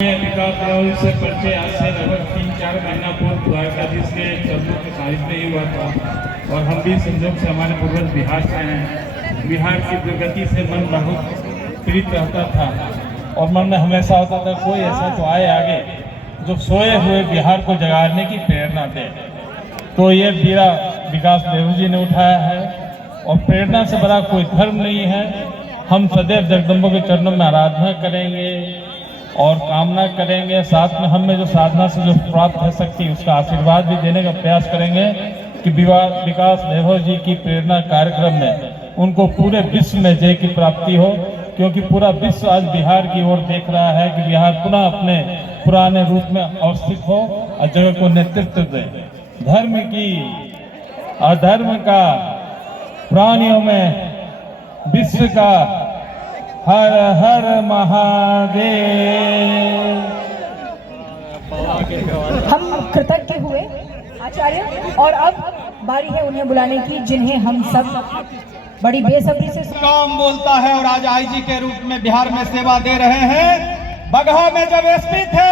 विकास से परिचय आज से लगभग 3-4 महीना पूर्व द्वारकाधीश के चरणों के साहित्य में ही हुआ था और हम भी संजोग से हमारे पूर्वज बिहार से हैं। बिहार की दुर्गति से मन बहुत पीड़ित रहता था और मन में हमेशा होता था कोई ऐसा तो आए आगे जो सोए हुए बिहार को जगाने की प्रेरणा दे। तो ये बीरा विकास देव जी ने उठाया है और प्रेरणा से बड़ा कोई धर्म नहीं है। हम सदैव जगदम्बा के चरणों में आराधना करेंगे और कामना करेंगे, साथ में हमें जो साधना से जो प्राप्त हो सकती उसका आशीर्वाद भी देने का प्रयास करेंगे कि विकास वैभव जी की प्रेरणा कार्यक्रम में उनको पूरे विश्व में जय की प्राप्ति हो, क्योंकि पूरा विश्व आज बिहार की ओर देख रहा है कि बिहार पुनः अपने पुराने रूप में अवस्थित हो और जगह को नेतृत्व दे। धर्म की अधर्म का, प्राणियों में विश्व का, हर हर महादेव। हम कृतज्ञ हुए आचार्य और अब बारी है उन्हें बुलाने की जिन्हें हम सब बड़ी बेसब्री से काम बोलता है और आज आईजी के रूप में बिहार में सेवा दे रहे हैं। बगहा में जब एसपी थे,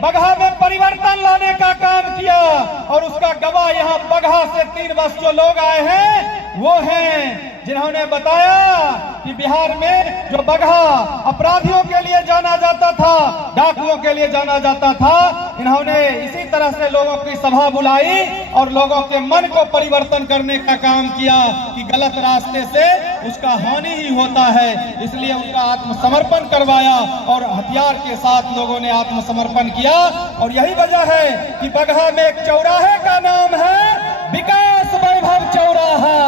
बगहा में परिवर्तन लाने का काम किया और उसका गवाह यहाँ बगहा से 3 वर्ष जो लोग आए हैं वो हैं जिन्होंने बताया कि बिहार में जो बगहा अपराधियों के लिए जाना जाता था, डाकुओं के लिए जाना जाता था, इन्होंने इसी तरह से लोगों की सभा बुलाई और लोगों के मन को परिवर्तन करने का काम किया कि गलत रास्ते से उसका हानि ही होता है, इसलिए उनका आत्मसमर्पण करवाया और हथियार के साथ लोगों ने आत्मसमर्पण किया। और यही वजह है कि बगहा में एक चौराहे का नाम है विकास वैभव चौराहा।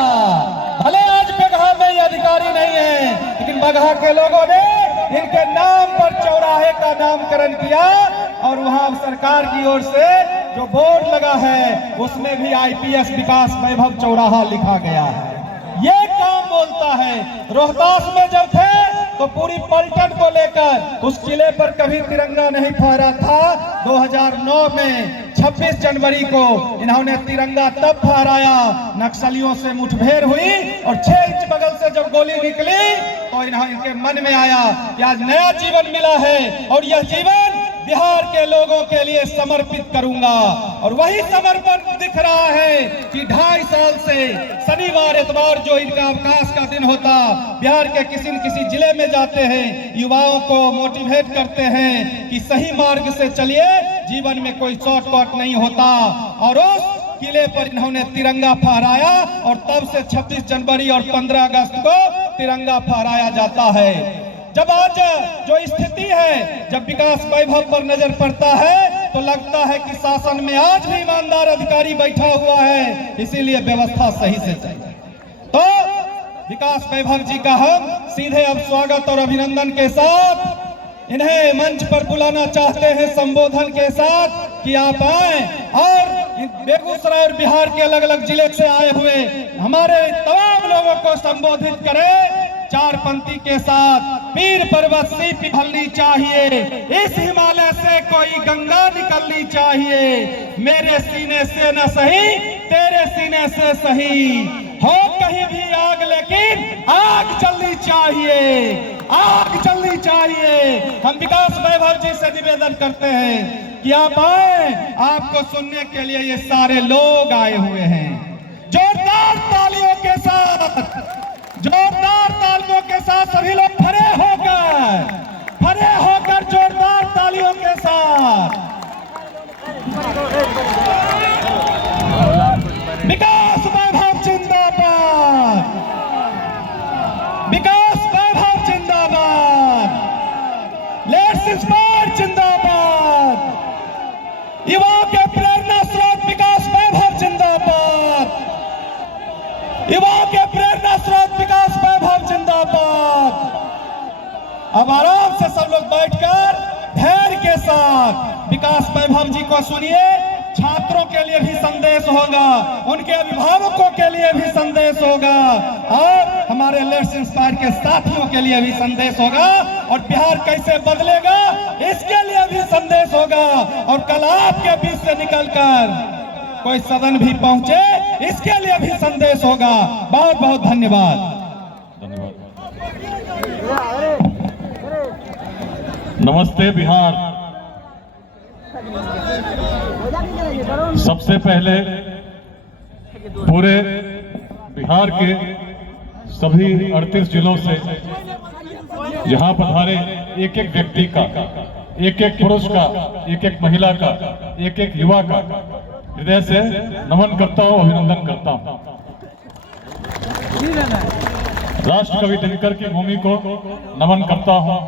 भले आज बगहा में ये अधिकारी नहीं है, लेकिन बगहा के लोगों ने इनके नाम पर चौराहे का नामकरण किया और वहां सरकार की ओर से जो बोर्ड लगा है उसमें भी आईपीएस विकास वैभव चौराहा लिखा गया है। ये काम बोलता है। रोहतास में जब थे तो पूरी पलटन को लेकर उस किले पर कभी तिरंगा नहीं फहरा था। 2009 में 26 जनवरी को इन्होंने तिरंगा तब फहराया, नक्सलियों से मुठभेड़ हुई और 6 इंच बगल से जब गोली निकली तो इनके मन में आया कि आज नया जीवन मिला है और यह जीवन बिहार के लोगों के लिए समर्पित करूंगा। और वही समर्पण दिख रहा है कि 2.5 साल से शनिवार इतवार जो इनका अवकाश का दिन होता, बिहार के किसी न किसी जिले में जाते हैं, युवाओं को मोटिवेट करते हैं कि सही मार्ग से चलिए, जीवन में कोई शॉर्टकट नहीं होता। और उस किले पर इन्होंने तिरंगा फहराया और तब से 26 जनवरी और 15 अगस्त को तिरंगा फहराया जाता है। जब आज जो स्थिति है, जब विकास वैभव पर नजर पड़ता है तो लगता है कि शासन में आज भी ईमानदार अधिकारी बैठा हुआ है, इसीलिए व्यवस्था सही से चले। तो विकास वैभव जी का हम सीधे अब स्वागत और अभिनंदन के साथ इन्हें मंच पर बुलाना चाहते हैं, संबोधन के साथ कि आप आए और बेगूसराय और बिहार के अलग अलग जिले से आए हुए हमारे तमाम लोगों को संबोधित करें। 4 पंक्ति के साथ, पीर पर्वत सी पिघलनी चाहिए, इस हिमालय से कोई गंगा निकलनी चाहिए, मेरे सीने से न सही तेरे सीने से सही, हो कहीं भी आग लेकिन आग जलनी चाहिए, आग जलनी चाहिए। हम विकास वैभव जी से निवेदन करते हैं कि आप आए, आपको सुनने के लिए ये सारे लोग आए हुए हैं। जोरदार तालियों के साथ, जोरदार तालियों के साथ सभी लोग खड़े होकर जोरदार तालियों के साथ विकास वैभव जिंदाबाद, विकास वैभव जिंदाबाद, लेट्स इंस्पायर जिंदाबाद, युवाओं के प्रेरणा स्रोत विकास वैभव जिंदाबाद, युवाओं के प्रेरणा स्रोत विकास वैभव जिंदाबाद। अब आराम से सब लोग बैठकर धैर्य के साथ विकास वैभव जी को सुनिए। छात्रों के लिए भी संदेश होगा, उनके अभिभावकों के लिए भी संदेश होगा और हमारे लेट्स इंस्पायर के साथियों के लिए भी संदेश होगा और बिहार कैसे बदलेगा इसके लिए भी संदेश होगा। और कल आपके बीच से निकलकर कोई सदन भी पहुंचे इसके लिए भी संदेश होगा। बहुत बहुत धन्यवाद। नमस्ते बिहार। सबसे पहले पूरे बिहार के सभी 38 जिलों से यहाँ पधारे एक एक व्यक्ति का, एक एक पुरुष का, एक एक महिला का, एक एक युवा का हृदय से नमन करता हूँ, अभिनंदन करता हूँ। राष्ट्र कवि दिनकर की भूमि को नमन करता हूँ,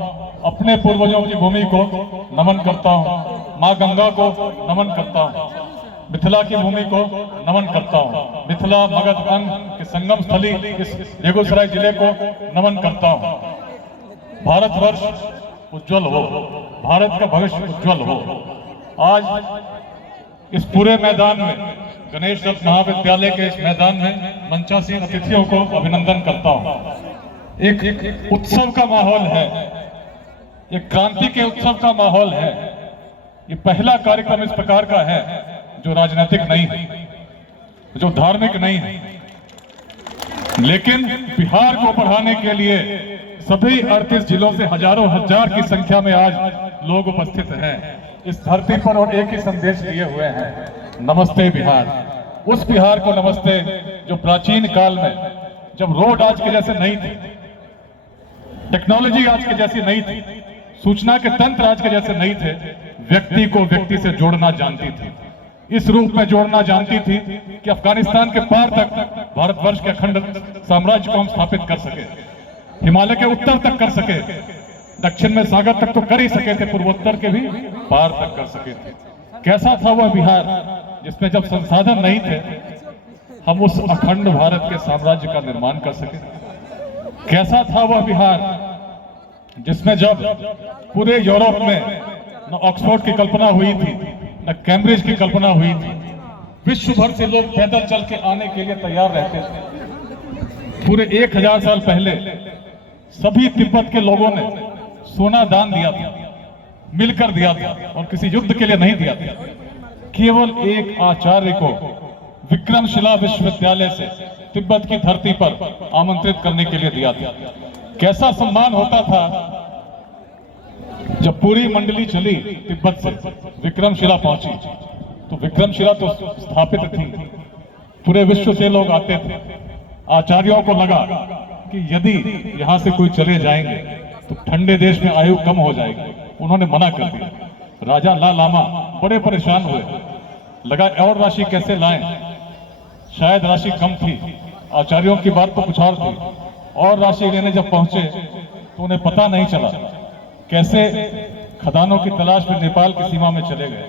अपने पूर्वजों की भूमि को नमन करता हूँ, माँ गंगा को नमन करता हूँ, मिथिला की भूमि को नमन करता हूँ, मिथिला मगध अंग के संगम स्थली इस बेगूसराय जिले को नमन करता हूँ। भारतवर्ष उज्जवल हो, भारत का भविष्य उज्जवल हो। आज इस पूरे मैदान में, गणेश दत्त महाविद्यालय के इस मैदान में मंचासीन अतिथियों को अभिनंदन करता हूँ। एक उत्सव का माहौल है, एक क्रांति के उत्सव का माहौल है। ये पहला कार्यक्रम इस प्रकार का है जो राजनीतिक नहीं है, जो धार्मिक नहीं है, लेकिन बिहार को बढ़ाने के लिए सभी 38 जिलों से हजारों हजार की संख्या में आज लोग उपस्थित हैं इस धरती पर और एक ही संदेश लिए हुए हैं, नमस्ते बिहार। उस बिहार को नमस्ते जो प्राचीन काल में, जब रोड आज के जैसे नहीं थी, टेक्नोलॉजी आज के जैसी नहीं थी, सूचना के तंत्र आज के जैसे नहीं थे, व्यक्ति को व्यक्ति से जोड़ना जानती थी, इस रूप में जोड़ना जानती थी कि अफगानिस्तान के पार तक भारतवर्ष के अखंड साम्राज्य को हम स्थापित कर सके, हिमालय के उत्तर तक कर सके, दक्षिण में सागर तक तो कर ही सके थे, पूर्वोत्तर के भी पार तक कर सके थे। कैसा था वह बिहार जिसमें जब संसाधन नहीं थे हम उस अखंड भारत के साम्राज्य का निर्माण कर सके? कैसा था वह बिहार जिसमें जब पूरे यूरोप में न ऑक्सफोर्ड की कल्पना हुई थी, न कैम्ब्रिज की कल्पना हुई थी, विश्व भर से लोग पैदल चल के आने के लिए तैयार रहते थे। पूरे 1000 साल पहले सभी तिब्बत के लोगों ने सोना दान दिया था, मिलकर दिया था, और किसी युद्ध के लिए नहीं दिया था। केवल एक आचार्य को विक्रमशिला विश्वविद्यालय से तिब्बत की धरती पर आमंत्रित करने के लिए दिया था। कैसा सम्मान होता था जब पूरी मंडली चली तिब्बत से विक्रमशिला पहुंची, तो विक्रमशिला तो स्थापित थी, पूरे विश्व से लोग आते थे। आचार्यों को लगा कि यदि यहां से कोई चले जाएंगे तो ठंडे देश में आयु कम हो जाएगी, उन्होंने मना कर दिया। राजा ला लामा बड़े परेशान हुए, लगा और राशि कैसे लाएं, शायद राशि कम थी, आचार्यों की बात तो कुछ और थी। और राशि लेने जब पहुंचे तो उन्हें पता नहीं चला कैसे खदानों की तलाश में नेपाल की सीमा में चले गए,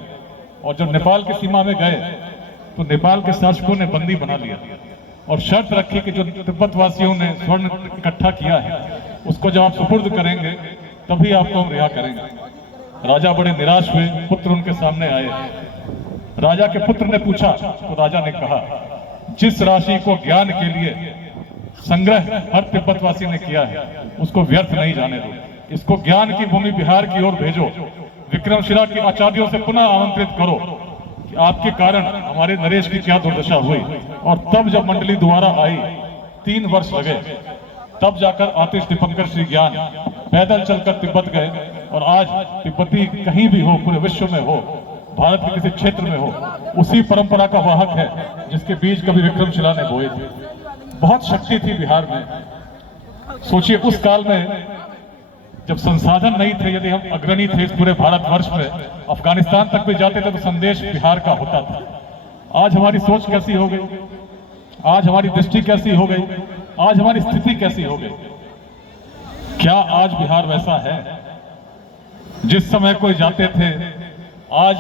और जब नेपाल की सीमा में गए तो नेपाल के शासकों ने बंदी बना लिया और शर्त रखी कि जो तिब्बत वासियों ने स्वर्ण इकट्ठा किया है उसको जब आप सुपुर्द करेंगे तभी आपको हम रिहा करेंगे। राजा बड़े निराश हुए, पुत्र उनके सामने आए। राजा के पुत्र ने पूछा तो राजा ने कहा, जिस राशि को ज्ञान के लिए संग्रह हर तिब्बतवासी ने किया है उसको व्यर्थ नहीं जाने दो, इसको ज्ञान की भूमि बिहार की ओर भेजो, विक्रमशिला के आचार्यों से पुनः आमंत्रित करो कि आपके कारण हमारे नरेश की क्या दुर्दशा हुई। और तब जब मंडली दोबारा आई, 3 वर्ष लगे, तब जाकर आतिश दीपंकर श्री ज्ञान पैदल चलकर तिब्बत गए। और आज तिब्बती कहीं भी हो, पूरे विश्व में हो, भारत के किसी क्षेत्र में हो, उसी परंपरा का वाहक है जिसके बीज कभी विक्रमशिला ने बोए थे। बहुत शक्ति थी बिहार में। सोचिए उस काल में जब संसाधन नहीं थे, यदि हम अग्रणी थे इस पूरे भारतवर्ष में, अफगानिस्तान तक भी जाते थे तो संदेश बिहार का होता था। आज हमारी सोच कैसी हो गई, आज हमारी दृष्टि कैसी हो गई, आज हमारी स्थिति कैसी हो गई? क्या आज बिहार वैसा है? जिस समय कोई जाते थे, आज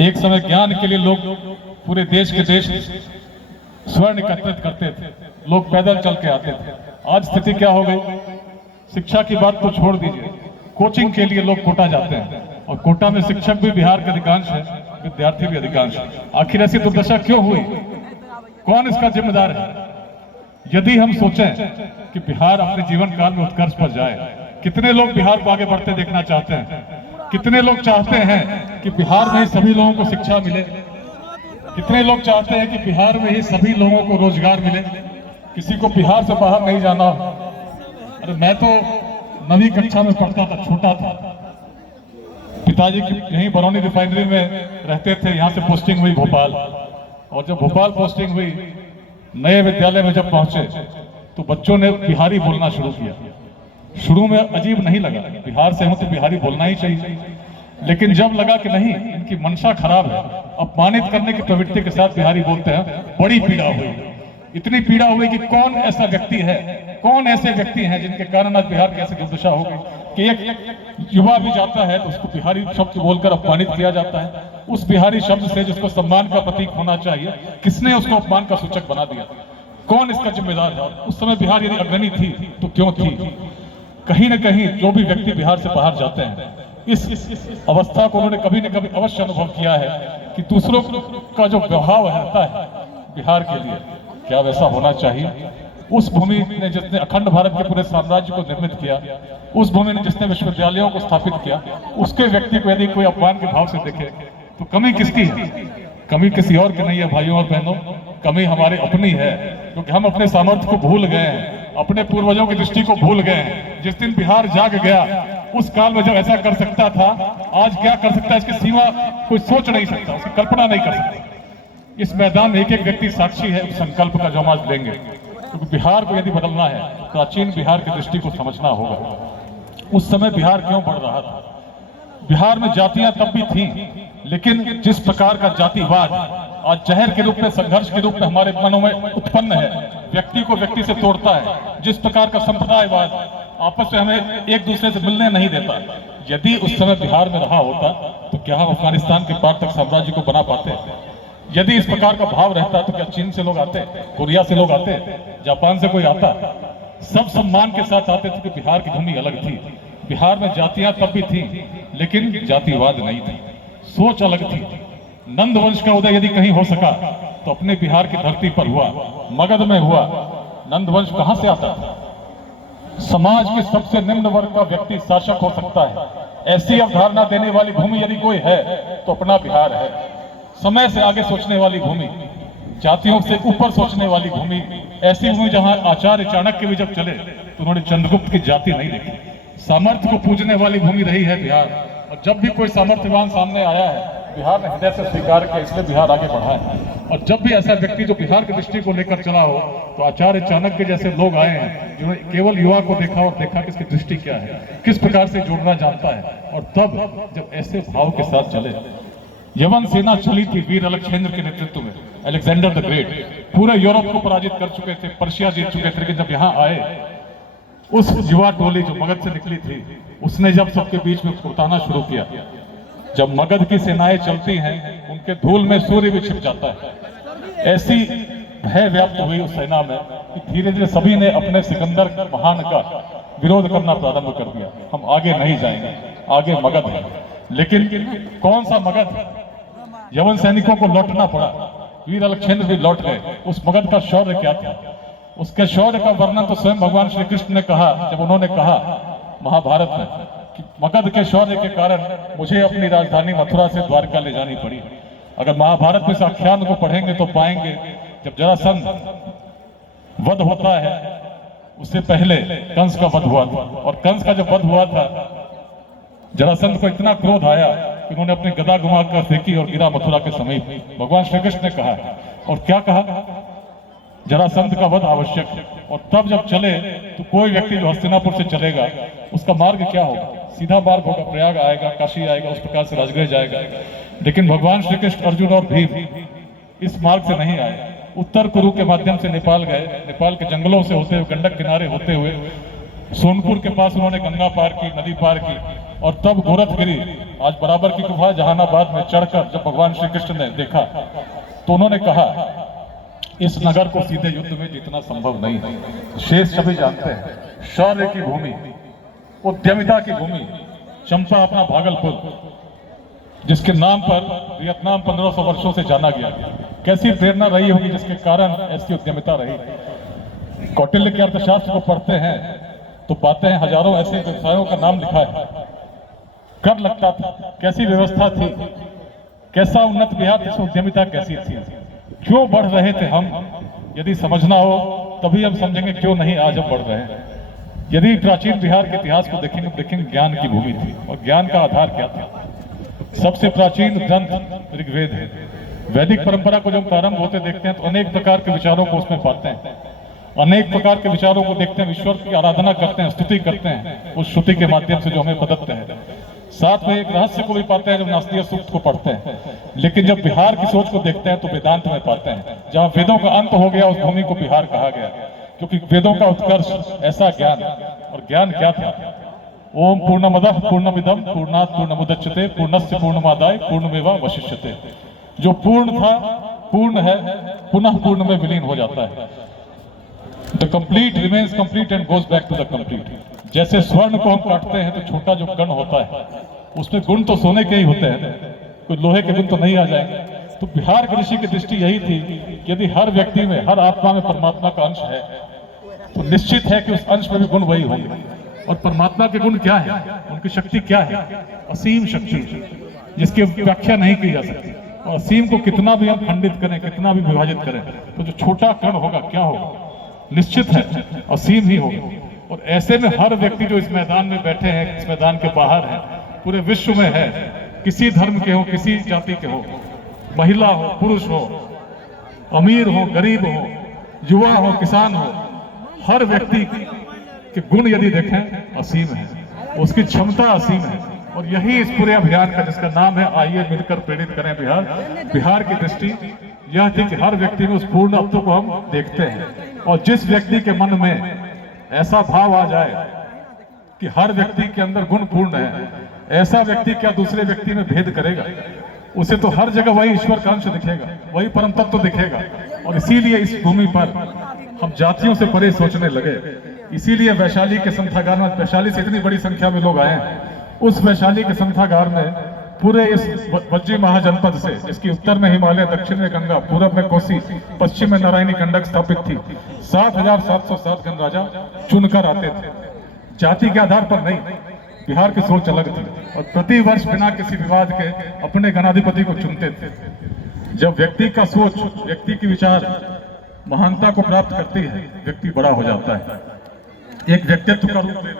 एक समय ज्ञान के लिए लोग पूरे देश के देश स्वर्ण एकत्रित करते थे, लोग पैदल चल के आते थे। आज स्थिति क्या हो गई? शिक्षा की बात तो छोड़ दीजिए, कोचिंग के लिए लोग कोटा जाते हैं, और कोटा में शिक्षक भी बिहार के अधिकांश है, विद्यार्थी भी अधिकांश है। आखिर ऐसी दुर्दशा क्यों हुई? कौन इसका जिम्मेदार है? यदि हम सोचें कि बिहार अपने जीवन काल में उत्कर्ष पर जाए, कितने लोग बिहार को आगे बढ़ते देखना चाहते हैं? कितने लोग चाहते हैं कि बिहार में ही सभी लोगों को शिक्षा मिले? कितने लोग चाहते हैं कि बिहार में ही सभी लोगों को रोजगार मिले, किसी को बिहार से बाहर नहीं जाना हो? अरे मैं तो 9वीं कक्षा में पढ़ता था, छोटा था, पिताजी की यहीं बरौनी रिफाइनरी में रहते थे, यहाँ से पोस्टिंग हुई भोपाल, और जब भोपाल पोस्टिंग हुई नए विद्यालय में जब पहुंचे तो बच्चों ने बिहारी बोलना शुरू किया। शुरू में अजीब नहीं लगा, बिहार से हूं तो बिहारी बोलना ही चाहिए, लेकिन जब लगा कि नहीं, इनकी मंशा खराब है, अपमानित करने की प्रवृत्ति के साथ बिहारी बोलते हैं, बड़ी पीड़ा हुई। इतनी पीड़ा हुई कि कौन ऐसा व्यक्ति है, कौन ऐसे व्यक्ति हैं जिनके कारण आज बिहार की ऐसी दुर्दशा हो गई कि एक युवा भी जाता है तो उसको बिहारी शब्द बोलकर अपमानित किया जाता है। उस बिहारी शब्द से जिसको सम्मान का प्रतीक होना चाहिए, किसने उसको अपमान का सूचक बना दिया? कौन इसका जिम्मेदार है? उस समय बिहार यदि अग्रणी थी तो क्यों थी? कहीं न कहीं जो भी व्यक्ति बिहार से बाहर जाते हैं, इस अवस्था को उन्होंने कभी न कभी अवश्य अनुभव किया है कि दूसरों का जो व्यवहार रहता है बिहार के लिए, क्या वैसा होना चाहिए? उस भूमि ने जिसने अखंड भारत के पूरे साम्राज्य को निर्मित किया, उस भूमि ने जिसने विश्वविद्यालयों को स्थापित किया, उसके व्यक्ति को यदि कोई अपमान के भाव से देखे तो कमी किसकी है? कमी किसी और की नहीं है भाइयों और बहनों, कमी हमारी अपनी है, क्योंकि हम अपने सामर्थ्य को भूल गए हैं, अपने पूर्वजों की दृष्टि को भूल गए हैं। जिस दिन बिहार जाग गया, उस काल में जब ऐसा कर सकता था, आज क्या कर सकता है इसकी सीमा कोई सोच नहीं सकता, उसकी कल्पना नहीं कर सकता। इस मैदान में एक एक व्यक्ति साक्षी है उस संकल्प का जो हम आज लेंगे, क्योंकि बिहार को यदि बदलना है, प्राचीन बिहार की दृष्टि को समझना होगा। उस समय बिहार क्यों बढ़ रहा था? बिहार में जातियां तब भी थीं, लेकिन जिस प्रकार का जातिवाद आज जहर के रूप में, संघर्ष के रूप में हमारे मनों में उत्पन्न है, व्यक्ति को व्यक्ति से तोड़ता है, जिस प्रकार का संप्रदायवाद आपस में हमें एक दूसरे से मिलने नहीं देता, यदि उस समय बिहार में रहा होता तो क्या हम अफगानिस्तान के पार तक साम्राज्य को बना पाते? यदि इस प्रकार का भाव रहता तो क्या चीन से लोग आते, कोरिया से लोग आते, जापान से कोई आता? सब सम्मान के साथ आते थे कि बिहार की भूमि अलग थी। बिहार में जातियां तब भी थी, लेकिन जातिवाद नहीं थी, सोच अलग थी। नंद वंश का उदय यदि कहीं हो सका तो अपने बिहार की धरती पर हुआ, मगध में हुआ। नंद वंश कहां से आता था? समाज के सबसे निम्न वर्ग का व्यक्ति शासक हो सकता है, ऐसी अवधारणा देने वाली भूमि यदि कोई है तो अपना बिहार है। समय से आगे सोचने वाली भूमि, जातियों से ऊपर सोचने वाली भूमि, ऐसी भूमि जहां आचार्य चाणक्य भी जब चले तो उन्होंने चंद्रगुप्त की जाति नहीं देखी। सामर्थ्य को पूजने वाली भूमि रही है बिहार, और जब भी कोई सामर्थ्यवान सामने आया है, बिहार ने हृदय से स्वीकार किया, इसलिए बिहार आगे बढ़ा है। और जब भी ऐसा व्यक्ति जो बिहार की दृष्टि को लेकर चला हो, तो आचार्य चाणक्य जैसे लोग आए हैं जिन्होंने केवल युवा को देखा और देखा कि इसकी दृष्टि क्या है, किस प्रकार से जोड़ना जानता है। और तब जब ऐसे भाव के साथ चले, यवन सेना चली थी वीर अलक्षेंद्र के नेतृत्व में, अलेक्जेंडर द ग्रेट पूरे यूरोप को पराजित कर चुके थे, पर्शिया जीत चुके थे, लेकिन जब यहाँ आए, उस युवा टोली जो मगध से निकली थी, उसने जब सबके बीच में फुर्ताना शुरू किया, जब मगध की सेनाएं चलती हैं, उनके धूल में सूर्य भी छिप जाता है। ऐसी भय व्याप्त हुई उस सेना में कि धीरे धीरे सभी ने अपने सिकंदर महान का विरोध करना प्रारंभ कर दिया। हम आगे नहीं जाएंगे, आगे मगध है। लेकिन कौन सा मगध? यवन सैनिकों को लौटना पड़ा, वीर अलक्षेंद्र भी लौट गए। उस मगध का शौर्य क्या था? उसके शौर्य का वर्णन तो स्वयं भगवान श्री कृष्ण ने कहा, जब उन्होंने कहा महाभारत में कि मगध के शौर्य के कारण मुझे अपनी राजधानी मथुरा से द्वारका ले जानी पड़ी। अगर महाभारत में इस आख्यान को पढ़ेंगे तो पाएंगे, जब जरासंध वध होता है, उससे पहले कंस का वध हुआ था, और कंस का जब वध हुआ था, जरासंध को इतना क्रोध आया कि उन्होंने अपनी गदा घुमाकर फेंकी और गिरा मथुरा के समीप। भगवान श्री कृष्ण ने कहा, और क्या कहा? जरासंध का वध आवश्यक है। और तब जब चले तो कोई व्यक्ति जो हस्तिनापुर से चलेगा, उसका मार्ग क्या होगा? सीधा मार्ग होगा, प्रयाग आएगा, काशी आएगा, उस प्रकार से राजगृह जाएगा। लेकिन भगवान श्री कृष्ण, अर्जुन और भीम इस मार्ग से नहीं आए, उत्तर कुरु के माध्यम से नेपाल गए। नेपाल के जंगलों से होते हुए, गंडक किनारे होते हुए सोनपुर के पास उन्होंने गंगा पार की, नदी पार की, और तब गोरखगिरी, आज बराबर की गुफा जहानाबाद में चढ़कर जब भगवान श्री कृष्ण ने देखा तो उन्होंने कहा, इस नगर को सीधे युद्ध में जीतना संभव नहीं है। शेष सभी जानते हैं, शौर्य की भूमि, उद्यमिता की भूमि, चंपा अपना भागलपुर, जिसके नाम पर वियतनाम 1500 वर्षों से जाना गया। कैसी प्रेरणा रही होगी जिसके कारण ऐसी उद्यमिता रही। कौटिल्य के अर्थशास्त्र को पढ़ते हैं तो पाते हैं हजारों ऐसे व्यवसायों का नाम लिखा है। कर लगता था, कैसी व्यवस्था थी, कैसा उन्नत बिहार, जिसमें उद्यमिता कैसी थी, क्यों बढ़ रहे थे हम। यदि समझना हो तभी हम समझेंगे क्यों नहीं आज हम बढ़ रहे हैं। यदि प्राचीन बिहार के इतिहास को देखेंगे, देखेंगे ज्ञान की भूमि थी, और ज्ञान का आधार क्या था? सबसे प्राचीन ग्रंथ ऋग्वेद है। वैदिक परंपरा को जब प्रारंभ होते देखते हैं तो अनेक प्रकार के विचारों को उसमें पाते हैं, अनेक प्रकार के विचारों को देखते हैं, ईश्वर की आराधना करते हैं, स्तुति करते हैं उस श्रुति के माध्यम से जो हमें प्रदत्त है। साथ में एक रहस्य को भी पाते हैं जब नास्तिक सूक्त को पढ़ते हैं। लेकिन जब बिहार की सोच को देखते हैं तो वेदांत में पाते हैं, जहाँ वेदों का अंत हो गया उस भूमि को बिहार कहा गया, क्योंकि वेदों का उत्कर्ष ऐसा ज्ञान, और ज्ञान क्या था? ओम पूर्णमदः पूर्णमिदं पूर्णात् पूर्णमुदच्यते पूर्णस्य पूर्णमादाय पूर्णमेवावशिष्यते। जो पूर्ण था, पूर्ण है, पुनः पूर्ण में विलीन हो जाता है। The complete remains complete and goes back to the complete. जैसे स्वर्ण को हम काटते हैं तो छोटा जो कण होता है उसमें गुण तो सोने के ही होते हैं, कोई लोहे के गुण तो नहीं आ जाएंगे। तो बिहार के ऋषि की दृष्टि यही थी कि यदि हर व्यक्ति में, हर आत्मा में परमात्मा का अंश है तो निश्चित है कि उस अंश में भी गुण वही होंगे। और परमात्मा के गुण क्या है, उनकी शक्ति क्या है? असीम शक्ति, जिसकी व्याख्या नहीं की जा सकती। और असीम को कितना भी हम खंडित करें, कितना भी विभाजित करें, तो जो छोटा कण होगा क्या होगा? निश्चित है असीम ही होगा। और ऐसे में हर व्यक्ति जो इस मैदान में बैठे हैं, इस मैदान के बाहर है, पूरे विश्व में है, किसी धर्म के हो, किसी जाति के हो, महिला हो, पुरुष हो, अमीर हो, गरीब हो, युवा हो, किसान हो, हर व्यक्ति के गुण यदि देखें असीम है, उसकी क्षमता असीम है। और यही इस पूरे अभियान का, जिसका नाम है आइए मिलकर प्रेरित करें बिहार, बिहार की दृष्टि यह थी कि हर व्यक्ति में उस पूर्ण तत्व को हम देखते हैं। और जिस व्यक्ति के मन में ऐसा भाव आ जाए कि हर व्यक्ति के अंदर गुण पूर्ण है, ऐसा व्यक्ति क्या दूसरे व्यक्ति में भेद करेगा? उसे तो हर जगह वही ईश्वर का अंश दिखेगा, वही परम तत्व दिखेगा। और इसीलिए इस भूमि पर हम जातियों से परे सोचने लगे। इसीलिए वैशाली के संथागार में, वैशाली से इतनी बड़ी संख्या में लोग आए हैं, उस वैशाली के संथागार में पूरे इस वज्जी महाजनपद से, जिसकी उत्तर में हिमालय, दक्षिण में गंगा, पूरब में कोसी, पश्चिम में नारायणी गंडक स्थापित थी, 7,707 गणराजा चुनकर आते थे, जाति के आधार पर नहीं। बिहार की सोच अलग थी और प्रति वर्ष बिना किसी विवाद के अपने गणाधिपति को चुनते थे। जब व्यक्ति का सोच, व्यक्ति की विचार महानता को प्राप्त करती है, व्यक्ति बड़ा हो जाता है, एक व्यक्तित्व का रूप ले